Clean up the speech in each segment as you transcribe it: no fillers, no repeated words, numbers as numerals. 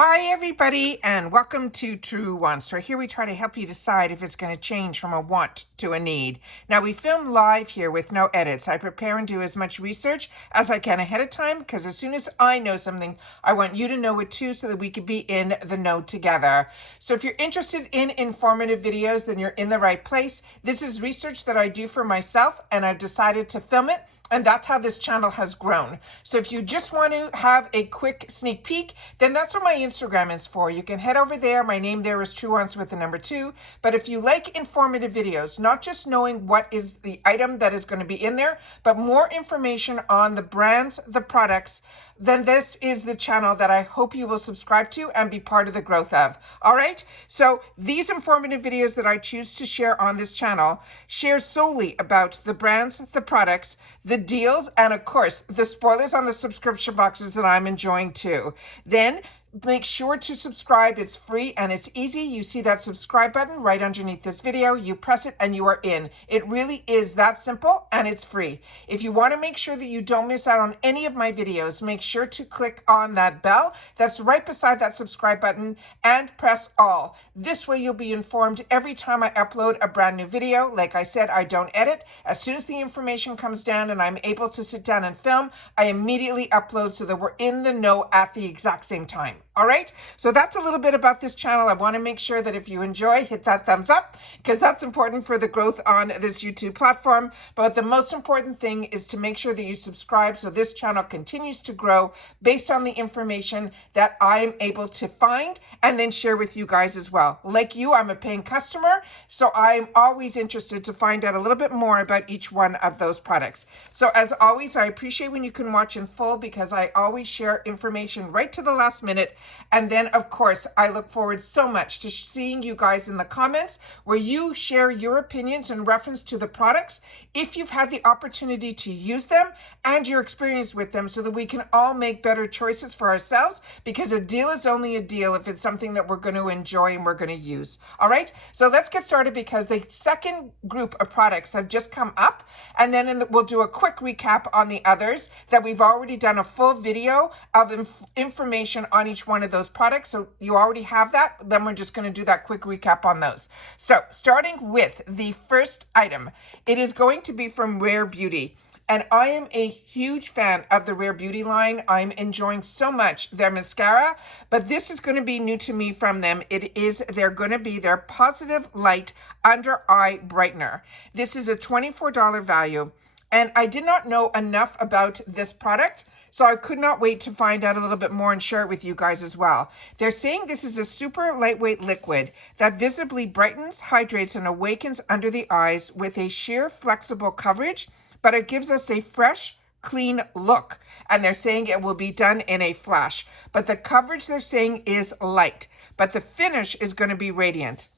Hi everybody and welcome to Truewants, where here we try to help you decide if it's going to change from a want to a need. Now we film live here with no edits. I prepare and do as much research as I can ahead of time because as soon as I know something, I want you to know it too so that we can be in the know together. So if you're interested in informative videos, then you're in the right place. This is research that I do for myself and I've decided to film it. And that's how this channel has grown. So if you just want to have a quick sneak peek, then that's what my Instagram is for. You can head over there. My name there is Truewants with the number 2. But if you like informative videos, not just knowing what is the item that is going to be in there, but more information on the brands, the products, then this is the channel that I hope you will subscribe to and be part of the growth of. All right. So these informative videos that I choose to share on this channel share solely about the brands, the products, the deals, and of course, the spoilers on the subscription boxes that I'm enjoying too. Then make sure to subscribe. It's free and it's easy. You see that subscribe button right underneath this video. You press it and you are in. It really is that simple and it's free. If you want to make sure that you don't miss out on any of my videos, make sure to click on that bell that's right beside that subscribe button and press all. This way you'll be informed every time I upload a brand new video. Like I said, I don't edit. As soon as the information comes down and I'm able to sit down and film, I immediately upload so that we're in the know at the exact same time. All right, so that's a little bit about this channel. I want to make sure that if you enjoy, hit that thumbs up because that's important for the growth on this YouTube platform. But the most important thing is to make sure that you subscribe so this channel continues to grow based on the information that I'm able to find and then share with you guys as well. Like you, I'm a paying customer, so I'm always interested to find out a little bit more about each one of those products. So as always, I appreciate when you can watch in full because I always share information right to the last minute. And then, of course, I look forward so much to seeing you guys in the comments where you share your opinions in reference to the products, if you've had the opportunity to use them and your experience with them so that we can all make better choices for ourselves because a deal is only a deal if it's something that we're going to enjoy and we're going to use. All right, so let's get started because the second group of products have just come up and then we'll do a quick recap on the others that we've already done a full video of information on each one of those products. So you already have that. Then we're just going to do that quick recap on those. So starting with the first item, it is going to be from Rare Beauty. And I am a huge fan of the Rare Beauty line. I'm enjoying so much their mascara, but this is going to be new to me from them. They're going to be their Positive Light Under Eye Brightener. This is a $24 value. And I did not know enough about this product, so I could not wait to find out a little bit more and share it with you guys as well. They're saying this is a super lightweight liquid that visibly brightens, hydrates, and awakens under the eyes with a sheer flexible coverage, but it gives us a fresh, clean look. And they're saying it will be done in a flash. But the coverage they're saying is light, but the finish is going to be radiant.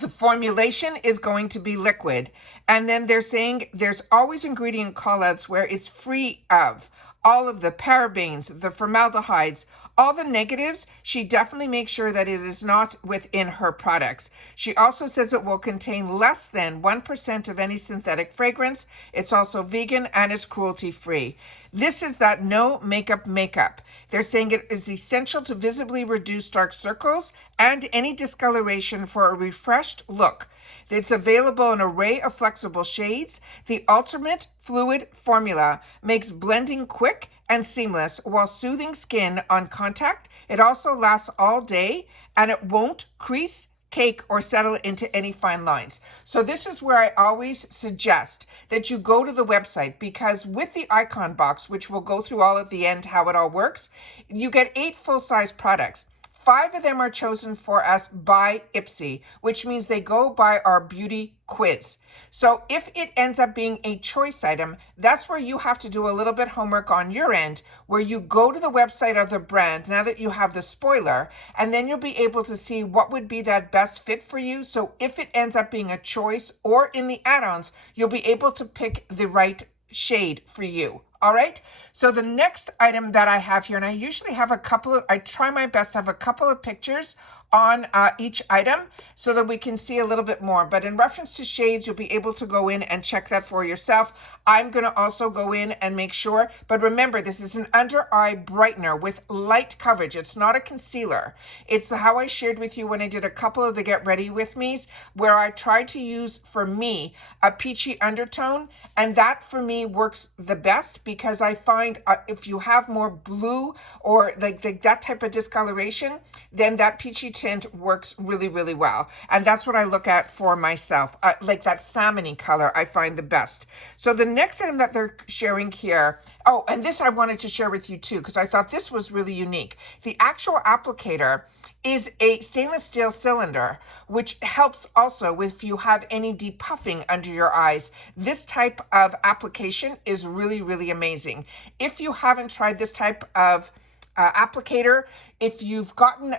The formulation is going to be liquid. And then they're saying there's always ingredient callouts where it's free of all of the parabens, the formaldehydes, all the negatives. She definitely makes sure that it is not within her products. She also says it will contain less than 1% of any synthetic fragrance. It's also vegan and it's cruelty free. This is that no makeup. They're saying it is essential to visibly reduce dark circles and any discoloration for a refreshed look. It's available in an array of flexible shades. The ultimate fluid formula makes blending quick and seamless while soothing skin on contact. It also lasts all day and it won't crease, cake, or settle into any fine lines. So this is where I always suggest that you go to the website because with the icon box, which we'll go through all at the end how it all works, you get 8 full-size products. 5 of them are chosen for us by IPSY, which means they go by our beauty quiz. So if it ends up being a choice item, that's where you have to do a little bit homework on your end, where you go to the website of the brand now that you have the spoiler, and then you'll be able to see what would be that best fit for you. So if it ends up being a choice or in the add-ons, you'll be able to pick the right shade for you. All right. So the next item that I have here, and I usually have I try my best to have a couple of pictures on each item so that we can see a little bit more. But in reference to shades, you'll be able to go in and check that for yourself. I'm going to also go in and make sure. But remember, this is an under eye brightener with light coverage. It's not a concealer. It's how I shared with you when I did a couple of the Get Ready With Me's, where I tried to use, for me, a peachy undertone. And that for me works the best because I find if you have more blue or like that type of discoloration, then that peachy tint works really, really well. And that's what I look at for myself. Like that salmony color, I find the best. So the next item that they're sharing here, oh, and this I wanted to share with you too, because I thought this was really unique. The actual applicator is a stainless steel cylinder, which helps also if you have any depuffing under your eyes. This type of application is really, really amazing. If you haven't tried this type of applicator, if you've gotten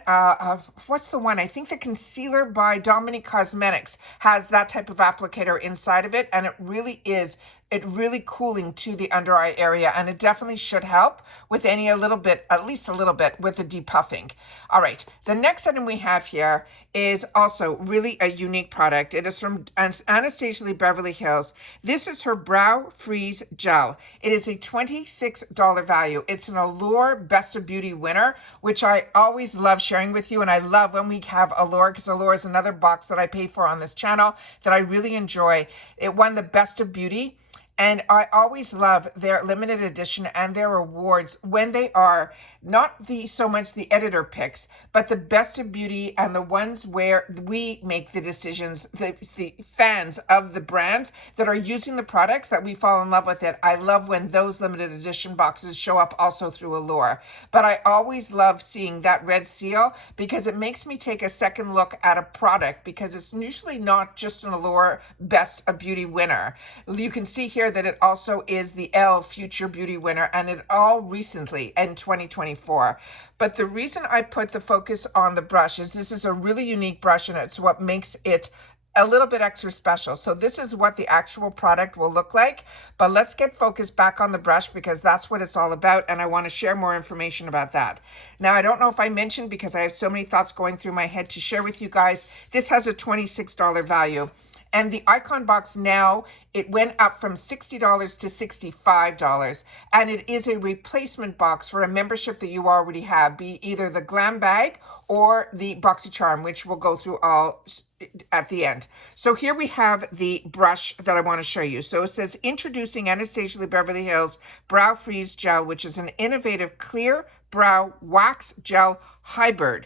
what's the one, I think the concealer by Dominique Cosmetics has that type of applicator inside of it, and it really cooling to the under eye area, and it definitely should help with at least a little bit with the depuffing. All right, the next item we have here is also really a unique product. It is from Anastasia Lee Beverly Hills. This is her Brow Freeze Gel. It is a $26 value. It's an Allure Best of Beauty winner, which I always love sharing with you, and I love when we have Allure, because Allure is another box that I pay for on this channel that I really enjoy. It won the Best of Beauty. And I always love their limited edition and their awards when they are not so much the editor picks, but the best of beauty and the ones where we make the decisions, the fans of the brands that are using the products that we fall in love with it. I love when those limited edition boxes show up also through Allure. But I always love seeing that red seal because it makes me take a second look at a product, because it's usually not just an Allure Best of Beauty winner. You can see here that it also is the Elle Future Beauty winner, and it all recently in 2024. But the reason I put the focus on the brush is this is a really unique brush, and it's what makes it a little bit extra special. So this is what the actual product will look like, but let's get focused back on the brush because that's what it's all about, and I want to share more information about that. Now, I don't know if I mentioned, because I have so many thoughts going through my head to share with you guys, this has a $26 value. And the icon box now, it went up from $60 to $65. And it is a replacement box for a membership that you already have, be either the Glam Bag or the BoxyCharm, which we'll go through all at the end. So here we have the brush that I want to show you. So it says, introducing Anastasia Lee Beverly Hills Brow Freeze Gel, which is an innovative clear brow wax gel hybrid,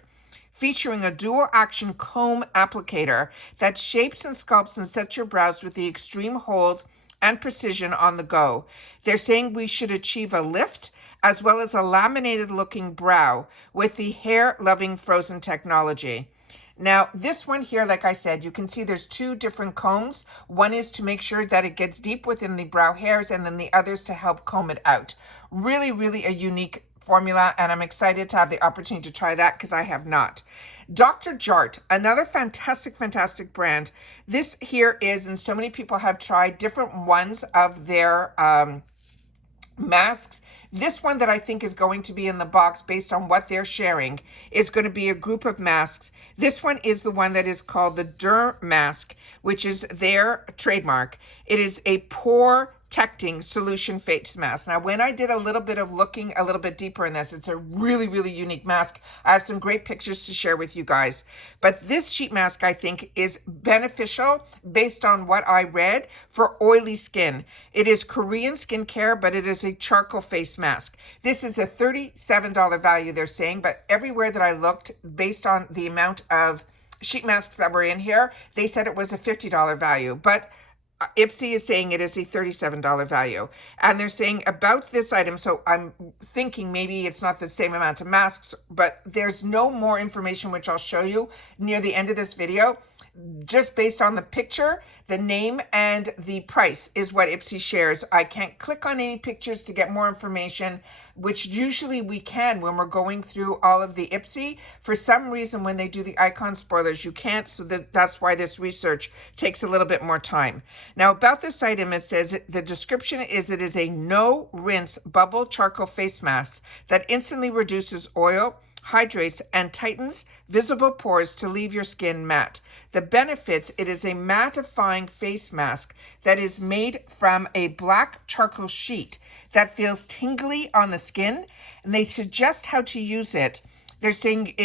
featuring a dual action comb applicator that shapes and sculpts and sets your brows with the extreme hold and precision on the go. They're saying we should achieve a lift as well as a laminated looking brow with the hair loving frozen technology. Now, this one here, like I said, you can see there's two different combs. One is to make sure that it gets deep within the brow hairs, and then the other's to help comb it out. Really, really a unique formula, and I'm excited to have the opportunity to try that because I have not. Dr. Jart, another fantastic brand. This here is, and so many people have tried different ones of their masks. This one that I think is going to be in the box based on what they're sharing is going to be a group of masks. This one is the one that is called the Derm Mask, which is their trademark. It is a pore protecting solution face mask. Now, when I did a little bit of looking a little bit deeper in this, it's a really, really unique mask. I have some great pictures to share with you guys. But this sheet mask, I think, is beneficial based on what I read for oily skin. It is Korean skincare, but it is a charcoal face mask. This is a $37 value, they're saying, but everywhere that I looked, based on the amount of sheet masks that were in here, they said it was a $50 value. But IPSY is saying it is a $37 value. And they're saying about this item, so I'm thinking maybe it's not the same amount of masks, but there's no more information, which I'll show you near the end of this video. just based on the picture, the name, and the price is what IPSY shares. I can't click on any pictures to get more information, which usually we can when we're going through all of the IPSY. For some reason, when they do the icon spoilers, you can't, so that's why this research takes a little bit more time. Now, about this item, it says the description is it is a no-rinse bubble charcoal face mask that instantly reduces oil, hydrates, and tightens visible pores to leave your skin matte. The benefits, it is a mattifying face mask that is made from a black charcoal sheet that feels tingly on the skin, and they suggest how to use it. They're saying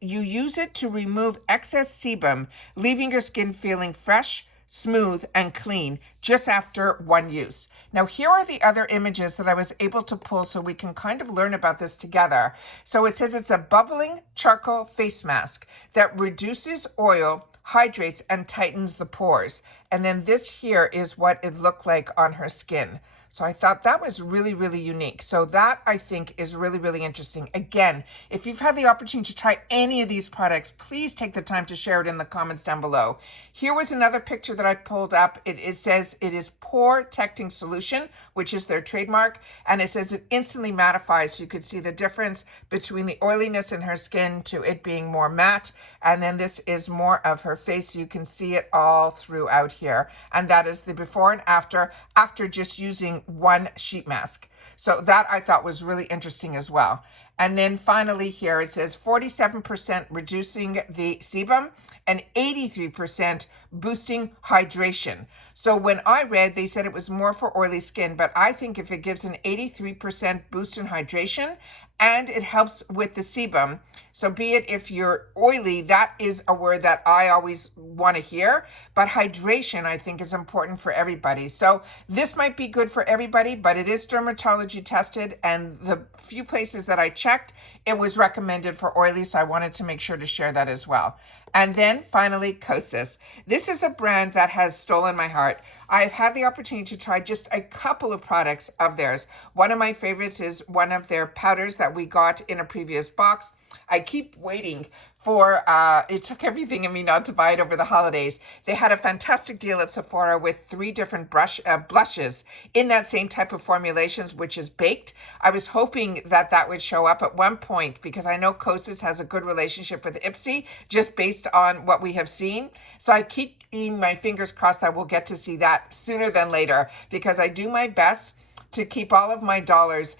you use it to remove excess sebum, leaving your skin feeling fresh, smooth, and clean just after one use. Now, here are the other images that I was able to pull so we can kind of learn about this together. So it says it's a bubbling charcoal face mask that reduces oil, hydrates, and tightens the pores. And then this here is what it looked like on her skin. So I thought that was really, really unique. So that I think is really, really interesting. Again, if you've had the opportunity to try any of these products, please take the time to share it in the comments down below. Here was another picture that I pulled up. It says it is Pore Protecting Solution, which is their trademark. And it says it instantly mattifies. So you could see the difference between the oiliness in her skin to it being more matte. And then this is more of her face. So you can see it all throughout here. And that is the before and after just using one sheet mask. So that I thought was really interesting as well. And then finally here it says 47% reducing the sebum and 83% boosting hydration. So when I read, they said it was more for oily skin, but I think if it gives an 83% boost in hydration and it helps with the sebum, so be it if you're oily, that is a word that I always want to hear, but hydration I think is important for everybody. So this might be good for everybody, but it is dermatology tested, and the few places that I checked, it was recommended for oily, so I wanted to make sure to share that as well. And then finally, Kosas. This is a brand that has stolen my heart. I've had the opportunity to try just a couple of products of theirs. One of my favorites is one of their powders that we got in a previous box. I keep waiting for, it took everything in me not to buy it over the holidays. They had a fantastic deal at Sephora with 3 different blushes in that same type of formulations, which is baked. I was hoping that that would show up at one point because I know Kosas has a good relationship with IPSY just based on what we have seen. So I keep my fingers crossed that we'll get to see that sooner than later, because I do my best to keep all of my dollars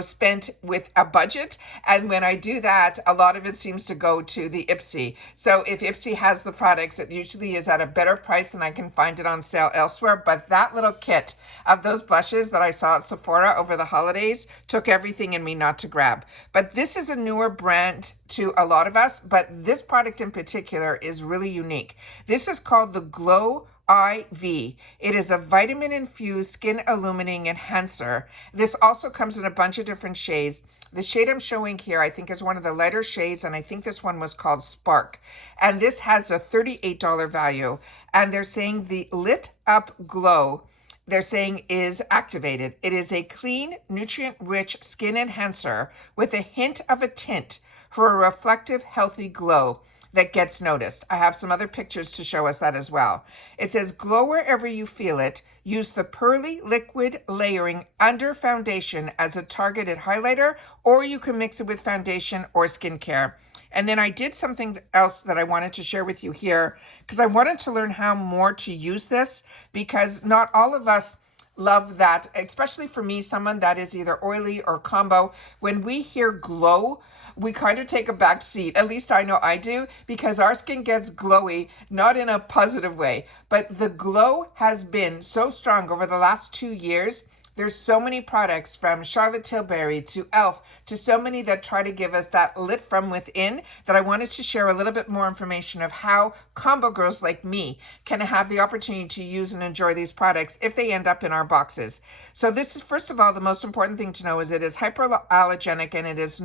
spent with a budget. And when I do that, a lot of it seems to go to the IPSY. So if IPSY has the products, it usually is at a better price than I can find it on sale elsewhere. But that little kit of those blushes that I saw at Sephora over the holidays took everything in me not to grab. But this is a newer brand to a lot of us, but this product in particular is really unique. This is called the Glow IV. It is a vitamin-infused skin illuminating enhancer. This also comes in a bunch of different shades. The shade I'm showing here, I think, is one of the lighter shades, and I think this one was called Spark. And this has a $38 value. And they're saying the lit up glow, they're saying, is activated. It is a clean, nutrient-rich skin enhancer with a hint of a tint for a reflective, healthy glow that gets noticed. I have some other pictures to show us that as well. It says, glow wherever you feel it. Use the pearly liquid layering under foundation as a targeted highlighter, or you can mix it with foundation or skincare. And then I did something else that I wanted to share with you here, because I wanted to learn how more to use this, because not all of us love that, especially for me, someone that is either oily or combo. When we hear glow, we kind of take a back seat. At least I know I do, because our skin gets glowy, not in a positive way, but the glow has been so strong over the last 2 years. There's so many products from Charlotte Tilbury to e.l.f. to so many that try to give us that lit from within, that I wanted to share a little bit more information of how combo girls like me can have the opportunity to use and enjoy these products if they end up in our boxes. So this is, first of all, the most important thing to know is it is hyperallergenic and it is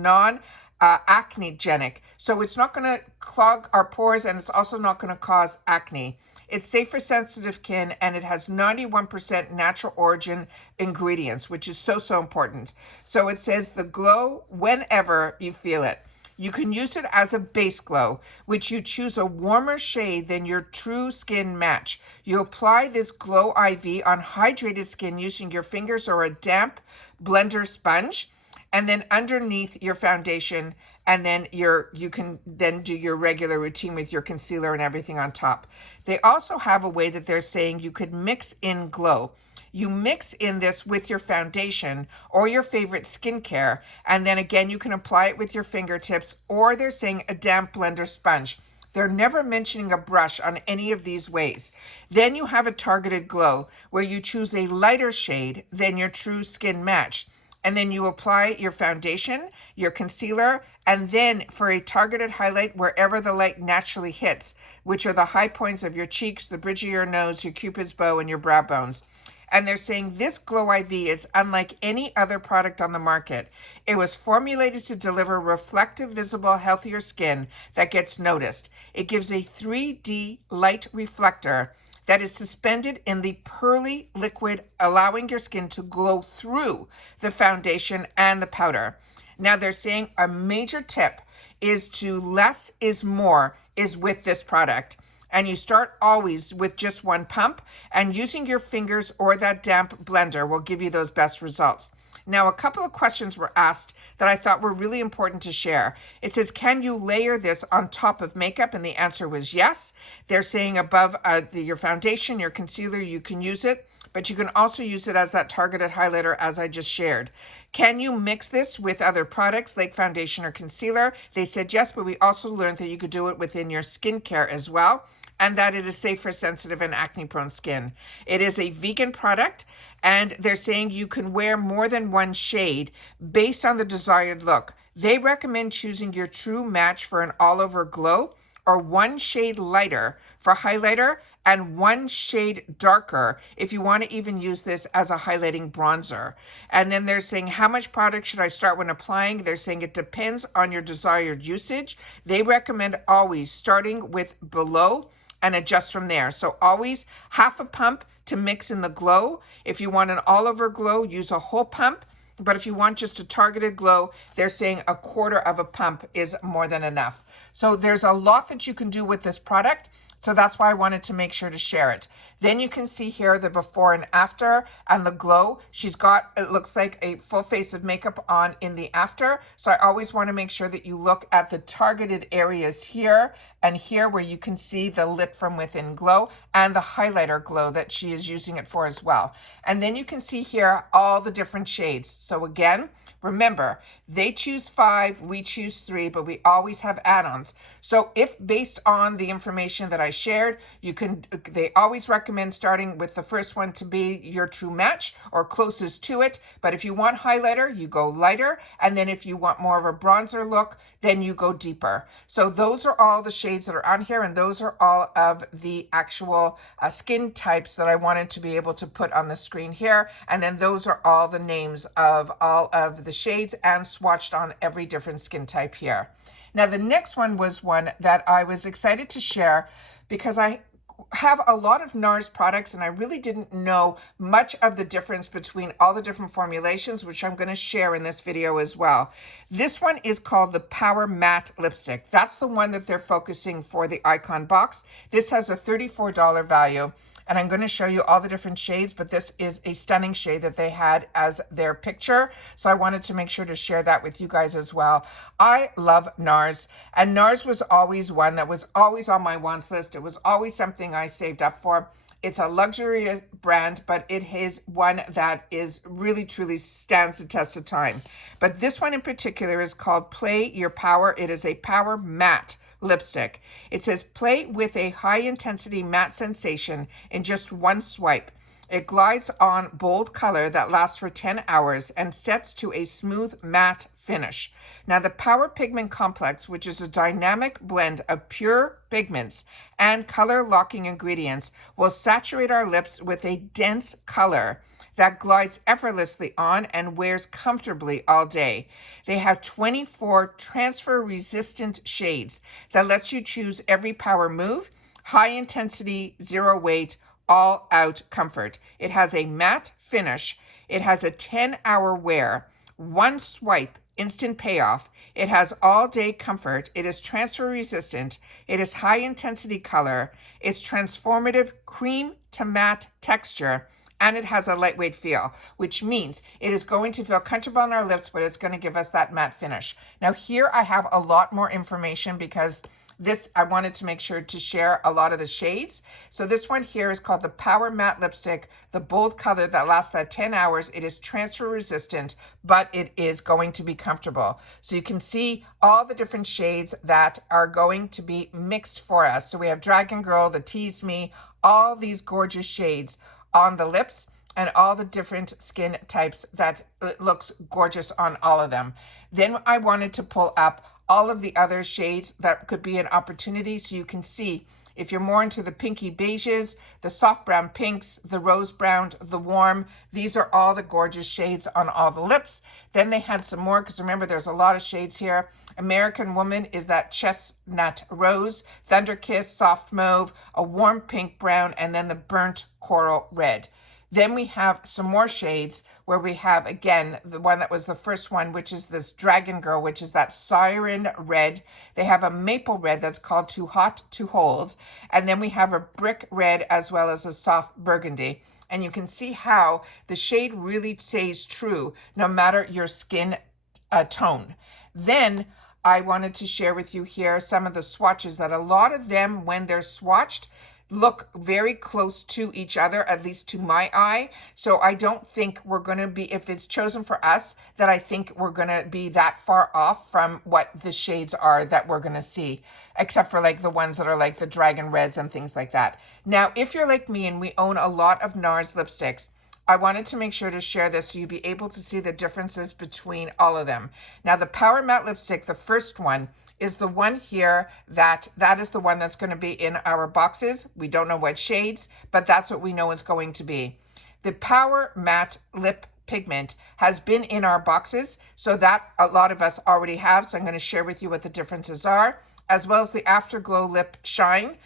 acne-genic. So it's not going to clog our pores, and it's also not going to cause acne. It's safe for sensitive skin, and it has 91% natural origin ingredients, which is so, so important. So it says the glow whenever you feel it. You can use it as a base glow, which you choose a warmer shade than your true skin match. You apply this Glow IV on hydrated skin using your fingers or a damp blender sponge, and then underneath your foundation, and then you can then do your regular routine with your concealer and everything on top. They also have a way that they're saying you could mix in glow. You mix in this with your foundation or your favorite skincare, and then again, you can apply it with your fingertips, or they're saying a damp blender sponge. They're never mentioning a brush on any of these ways. Then you have a targeted glow where you choose a lighter shade than your true skin match. And then you apply your foundation, your concealer, and then for a targeted highlight wherever the light naturally hits, which are the high points of your cheeks, the bridge of your nose, your cupid's bow, and your brow bones. And they're saying this Glow IV is unlike any other product on the market. It was formulated to deliver reflective, visible, healthier skin that gets noticed. It gives a 3D light reflector that is suspended in the pearly liquid, allowing your skin to glow through the foundation and the powder. Now they're saying a major tip is to less is more is with this product. And you start always with just one pump, and using your fingers or that damp blender will give you those best results. Now, a couple of questions were asked that I thought were really important to share. It says, can you layer this on top of makeup? And the answer was yes. They're saying above your foundation, your concealer, you can use it, but you can also use it as that targeted highlighter as I just shared. Can you mix this with other products like foundation or concealer? They said yes, but we also learned that you could do it within your skincare as well, and that it is safe for sensitive and acne-prone skin. It is a vegan product, and they're saying you can wear more than one shade based on the desired look. They recommend choosing your true match for an all-over glow, or one shade lighter for highlighter, and one shade darker if you want to even use this as a highlighting bronzer. And then they're saying, how much product should I start when applying? They're saying it depends on your desired usage. They recommend always starting with below and adjust from there. So always half a pump to mix in the glow. If you want an all-over glow, use a whole pump. But if you want just a targeted glow, they're saying a quarter of a pump is more than enough. So there's a lot that you can do with this product. So that's why I wanted to make sure to share it. Then you can see here the before and after and the glow. She's got, it looks like a full face of makeup on in the after. So I always want to make sure that you look at the targeted areas here and here where you can see the lit from within glow and the highlighter glow that she is using it for as well. And then you can see here all the different shades. So again, remember, they choose 5, we choose 3, but we always have add-ons. So if based on the information that I shared, they always recommend starting with the first one to be your true match or closest to it. But if you want highlighter, you go lighter. And then if you want more of a bronzer look, then you go deeper. So those are all the shades that are on here, and those are all of the actual skin types that I wanted to be able to put on the screen here. And then those are all the names of all of the shades and swatched on every different skin type here. Now the next one was one that I was excited to share because I have a lot of NARS products and I really didn't know much of the difference between all the different formulations, which I'm going to share in this video as well. This one is called the Power Matte Lipstick. That's the one that they're focusing for the icon box. This has a $34 value. And I'm going to show you all the different shades, but this is a stunning shade that they had as their picture. So I wanted to make sure to share that with you guys as well. I love NARS, and NARS was always one that was always on my wants list. It was always something I saved up for. It's a luxury brand, but it is one that is really, truly stands the test of time. But this one in particular is called Play Your Power. It is a Power Matte lipstick. It says play with a high intensity matte sensation in just one swipe. It glides on bold color that lasts for 10 hours and sets to a smooth matte finish. Now the Power Pigment Complex, which is a dynamic blend of pure pigments and color locking ingredients, will saturate our lips with a dense color that glides effortlessly on and wears comfortably all day. They have 24 transfer-resistant shades that lets you choose every power move, high intensity, zero weight, all out comfort. It has a matte finish. It has a 10-hour wear, one swipe, instant payoff. It has all day comfort. It is transfer resistant. It is high intensity color. It's transformative cream to matte texture. And it has a lightweight feel, which means it is going to feel comfortable on our lips, but it's going to give us that matte finish. Now here I have a lot more information because this, I wanted to make sure to share a lot of the shades. So this one here is called the Power Matte Lipstick, the bold color that lasts that 10 hours. It is transfer resistant, but it is going to be comfortable. So you can see all the different shades that are going to be mixed for us. So we have Dragon Girl, the Tease Me, all these gorgeous shades on the lips and all the different skin types that it looks gorgeous on all of them. Then I wanted to pull up all of the other shades that could be an opportunity so you can see if you're more into the pinky beiges, the soft brown pinks, the rose brown, the warm, these are all the gorgeous shades on all the lips. Then they had some more because remember there's a lot of shades here. American Woman is that chestnut rose, Thunder Kiss, soft mauve, a warm pink brown, and then the burnt coral red. Then we have some more shades where we have, again, the one that was the first one, which is this Dragon Girl, which is that siren red. They have a maple red that's called Too Hot to Hold. And then we have a brick red as well as a soft burgundy. And you can see how the shade really stays true no matter your skin tone. Then I wanted to share with you here some of the swatches that a lot of them, when they're swatched, look very close to each other, at least to my eye. So I don't think we're going to be, if it's chosen for us, that I think we're going to be that far off from what the shades are that we're going to see, except for like the ones that are like the Dragon Reds and things like that. Now, if you're like me and we own a lot of NARS lipsticks, I wanted to make sure to share this so you'd be able to see the differences between all of them. Now, the Power Matte Lipstick, the first one, is the one here that is the one that's going to be in our boxes. We don't know what shades, but that's what we know it's going to be. The Power Matte Lip Pigment has been in our boxes, so that a lot of us already have. So I'm going to share with you what the differences are, as well as the Afterglow Lip Shine.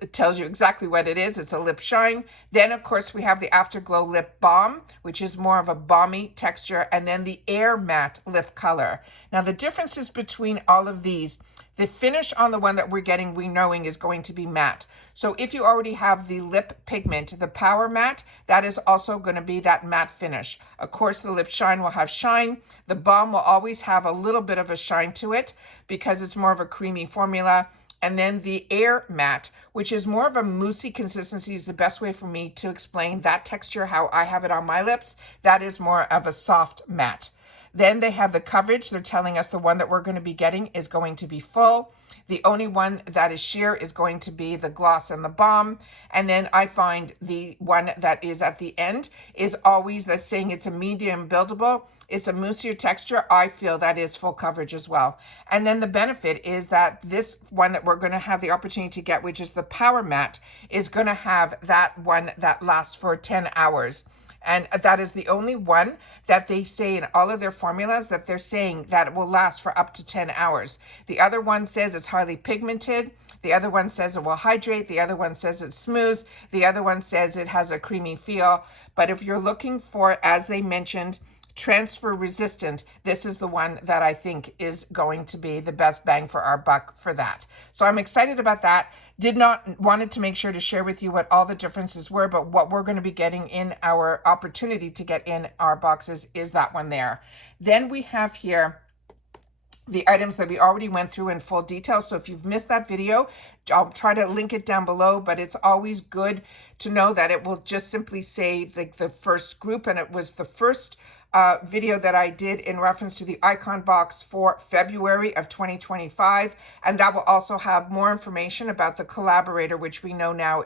It tells you exactly what it is. It's a lip shine. Then, of course, we have the Afterglow Lip Balm, which is more of a balmy texture, and then the Air Matte Lip Color. Now, the differences between all of these, the finish on the one that we're getting, we knowing is going to be matte. So if you already have the lip pigment, the Power Matte, that is also going to be that matte finish. Of course, the Lip Shine will have shine. The balm will always have a little bit of a shine to it because it's more of a creamy formula. And then the Air Matte, which is more of a moussey consistency, is the best way for me to explain that texture, how I have it on my lips. That is more of a soft matte. Then they have the coverage. They're telling us the one that we're going to be getting is going to be full. The only one that is sheer is going to be the gloss and the balm. And then I find the one that is at the end is always that's saying it's a medium buildable. It's a moussier texture. I feel that is full coverage as well. And then the benefit is that this one that we're going to have the opportunity to get, which is the Power Matte, is going to have that one that lasts for 10 hours. And that is the only one that they say in all of their formulas that they're saying that it will last for up to 10 hours. The other one says it's highly pigmented. The other one says it will hydrate. The other one says it's smooth. The other one says it has a creamy feel. But if you're looking for, as they mentioned, transfer resistant, this is the one that I think is going to be the best bang for our buck for that. So I'm excited about that. Wanted to make sure to share with you what all the differences were, but what we're going to be getting in our opportunity to get in our boxes is that one there. Then we have here the items that we already went through in full detail. So if you've missed that video, I'll try to link it down below, but it's always good to know that it will just simply say the first group, and it was the first video that I did in reference to the icon box for February of 2025, and that will also have more information about the Collaborator, which we know now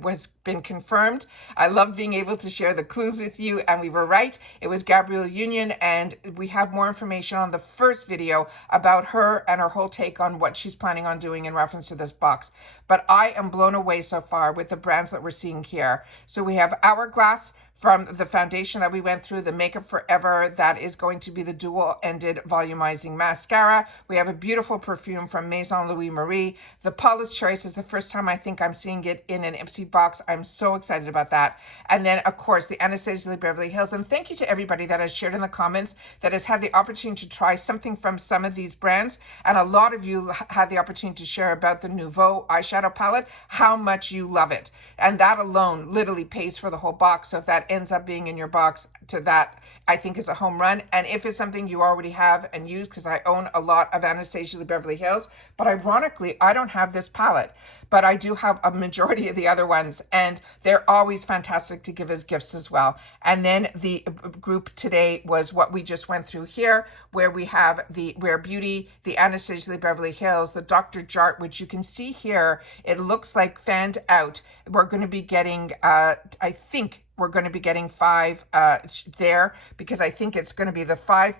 was been confirmed. I love being able to share the clues with you, and we were right. It was Gabrielle Union, and we have more information on the first video about her and her whole take on what she's planning on doing in reference to this box. But I am blown away so far with the brands that we're seeing here. So we have Hourglass from the foundation that we went through, the Makeup Forever, that is going to be the dual-ended volumizing mascara. We have a beautiful perfume from Maison Louis Marie. The Paula's Choice is the first time I think I'm seeing it in an IPSY box. I'm so excited about that. And then, of course, the Anastasia Beverly Hills. And thank you to everybody that has shared in the comments that has had the opportunity to try something from some of these brands. And a lot of you had the opportunity to share about the Nouveau eyeshadow palette, how much you love it. And that alone literally pays for the whole box. So if that ends up being in your box, to that I think is a home run. And if it's something you already have and use, because I own a lot of Anastasia Beverly Hills, but ironically I don't have this palette, but I do have a majority of the other ones, and they're always fantastic to give as gifts as well. And then the group today was what we just went through here, where we have the Rare Beauty, the Anastasia Beverly Hills, the Dr. Jart, which you can see here, it looks like fanned out. We're going to be getting, I think we're going to be getting 5 there, because I think it's going to be the 5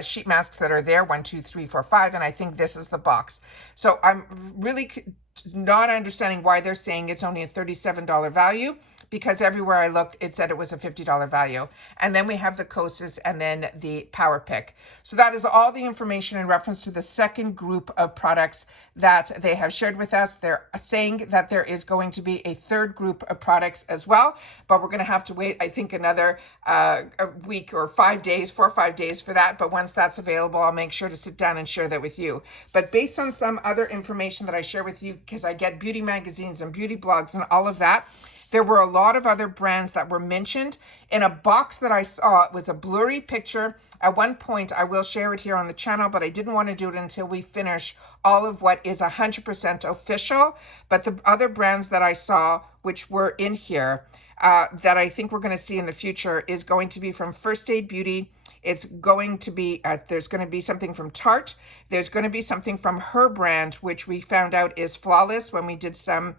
sheet masks that are there, 1, 2, 3, 4, 5, and I think this is the box. So I'm really not understanding why they're saying it's only a $37 value, because everywhere I looked, it said it was a $50 value. And then we have the Kosas and then the Power Pick. So that is all the information in reference to the second group of products that they have shared with us. They're saying that there is going to be a third group of products as well, but we're going to have to wait, I think, another a week or 5 days, 4 or 5 days for that. But once that's available, I'll make sure to sit down and share that with you. But based on some other information that I share with you, because I get beauty magazines and beauty blogs and all of that, there were a lot of other brands that were mentioned. In a box that I saw, it was a blurry picture. At one point, I will share it here on the channel, but I didn't want to do it until we finish all of what is 100% official. But the other brands that I saw, which were in here, that I think we're going to see in the future, is going to be from First Aid Beauty. It's going to be, there's going to be something from Tarte. There's going to be something from her brand, which we found out is flawless when we did some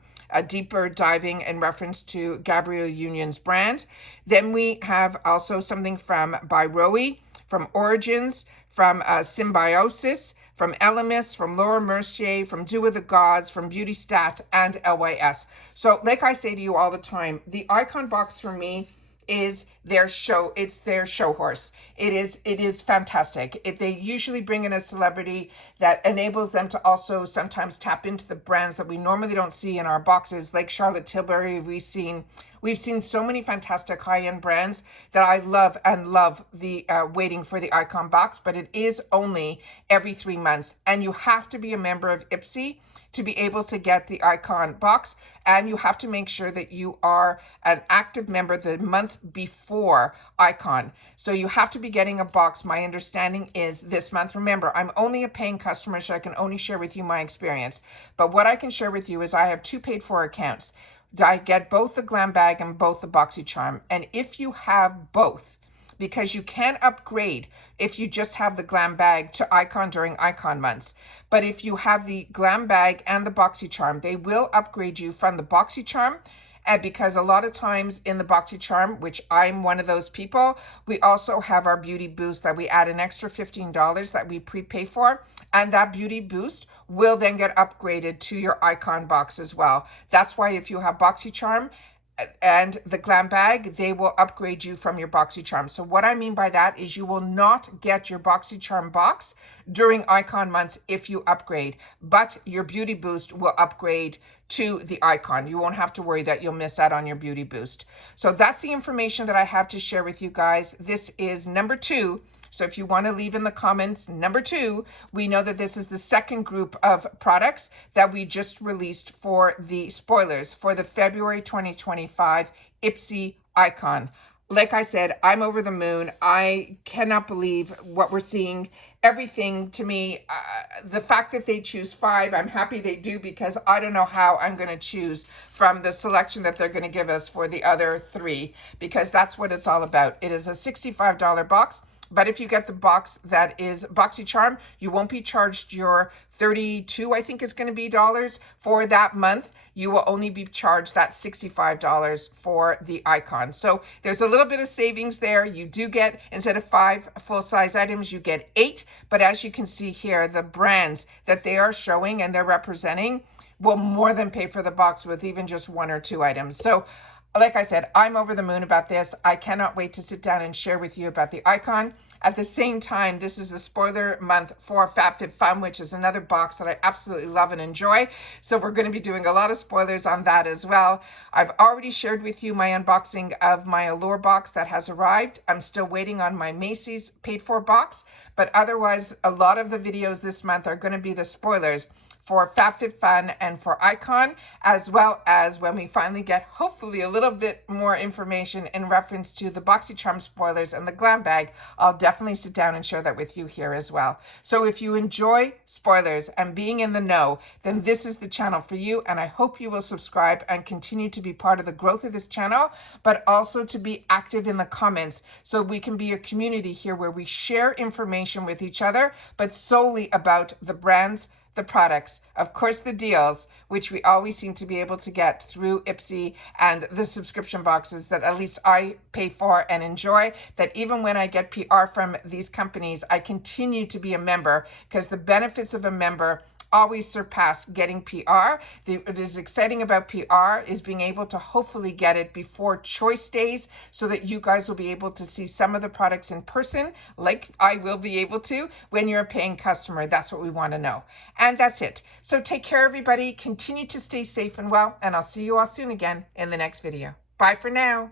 deeper diving in reference to Gabrielle Union's brand. Then we have also something from By Roe, from Origins, from Symbiosis, from Elemis, from Laura Mercier, from Do With the Gods, from Beauty Stat, and LYS. So like I say to you all the time, the Icon box for me is their show. It's their show horse. It is fantastic. They usually bring in a celebrity that enables them to also sometimes tap into the brands that we normally don't see in our boxes, like Charlotte Tilbury. We've seen so many fantastic high-end brands that I love, and love the waiting for the Icon box, but it is only every 3 months, and you have to be a member of IPSY to be able to get the Icon box, and you have to make sure that you are an active member the month before Icon. So you have to be getting a box. My understanding is this month. Remember, I'm only a paying customer, so I can only share with you my experience. But what I can share with you is I have 2 paid for accounts. I get both the Glam Bag and both the BoxyCharm. And if you have both, because you can upgrade if you just have the Glam Bag to Icon during Icon months. But if you have the Glam Bag and the BoxyCharm, they will upgrade you from the BoxyCharm. And because a lot of times in the BoxyCharm, which I'm one of those people, we also have our Beauty Boost that we add an extra $15 that we prepay for. And that Beauty Boost will then get upgraded to your Icon box as well. That's why if you have BoxyCharm and the Glam Bag, they will upgrade you from your BoxyCharm. So what I mean by that is you will not get your BoxyCharm box during Icon months if you upgrade, but your Beauty Boost will upgrade to the Icon. You won't have to worry that you'll miss out on your Beauty Boost. So that's the information that I have to share with you guys. This is number 2. So if you want to leave in the comments, number 2, we know that this is the second group of products that we just released for the spoilers for the February 2025 IPSY Icon. Like I said, I'm over the moon. I cannot believe what we're seeing. Everything to me, the fact that they choose 5, I'm happy they do, because I don't know how I'm going to choose from the selection that they're going to give us for the other 3, because that's what it's all about. It is a $65 box. But if you get the box that is BoxyCharm, you won't be charged your $32, I think it's going to be, dollars for that month. You will only be charged that $65 for the Icon. So there's a little bit of savings there. You do get, instead of 5 full-size items, you get 8. But as you can see here, the brands that they are showing and they're representing will more than pay for the box with even just 1 or 2 items. So like I said, I'm over the moon about this. I cannot wait to sit down and share with you about the icon. At the same time, this is a spoiler month for FabFitFun, which is another box that I absolutely love and enjoy. So we're going to be doing a lot of spoilers on that as well. I've already shared with you my unboxing of my Allure box that has arrived. I'm still waiting on my Macy's paid for box, but otherwise, a lot of the videos this month are going to be the spoilers for FabFitFun and for Icon, as well as when we finally get hopefully a little bit more information in reference to the BoxyCharm spoilers and the glam bag. I'll definitely sit down and share that with you here as well. So if you enjoy spoilers and being in the know, then this is the channel for you, and I hope you will subscribe and continue to be part of the growth of this channel, but also to be active in the comments so we can be a community here where we share information with each other, but solely about the brands, the products, of course the deals, which we always seem to be able to get through IPSY and the subscription boxes that at least I pay for and enjoy, that even when I get PR from these companies, I continue to be a member because the benefits of a member always surpass getting PR. What is exciting about PR is being able to hopefully get it before choice days so that you guys will be able to see some of the products in person, like I will be able to when you're a paying customer. That's what we want to know. And that's it. So take care, everybody. Continue to stay safe and well, and I'll see you all soon again in the next video. Bye for now.